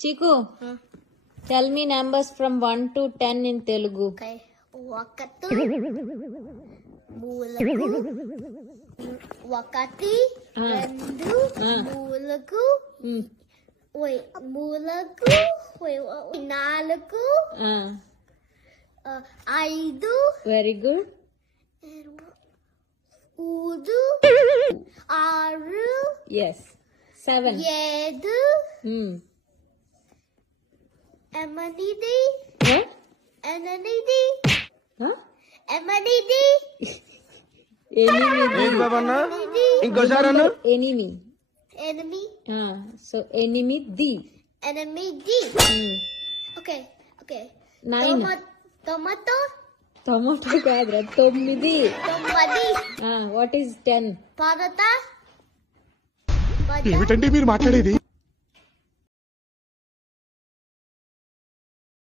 Chiku, tell me numbers from 1 to 10 in Telugu. Okay. Wakatu, Mulaku, Wakati, Rendu, Mulaku, Mulaku, Naluku, Aidu. Very good. Udu, Aru. Yes. 7. Yedu. Emanidi. What? Enanidi. Huh? Emanidi. Enemy. Enemy. So enemy D. Enemy D. Okay. 9. Tomato. Tomato kadra. Tomidi. Tomadi. What is 10? Parata. ఏమిటండి మీరు మాట్లాడేది?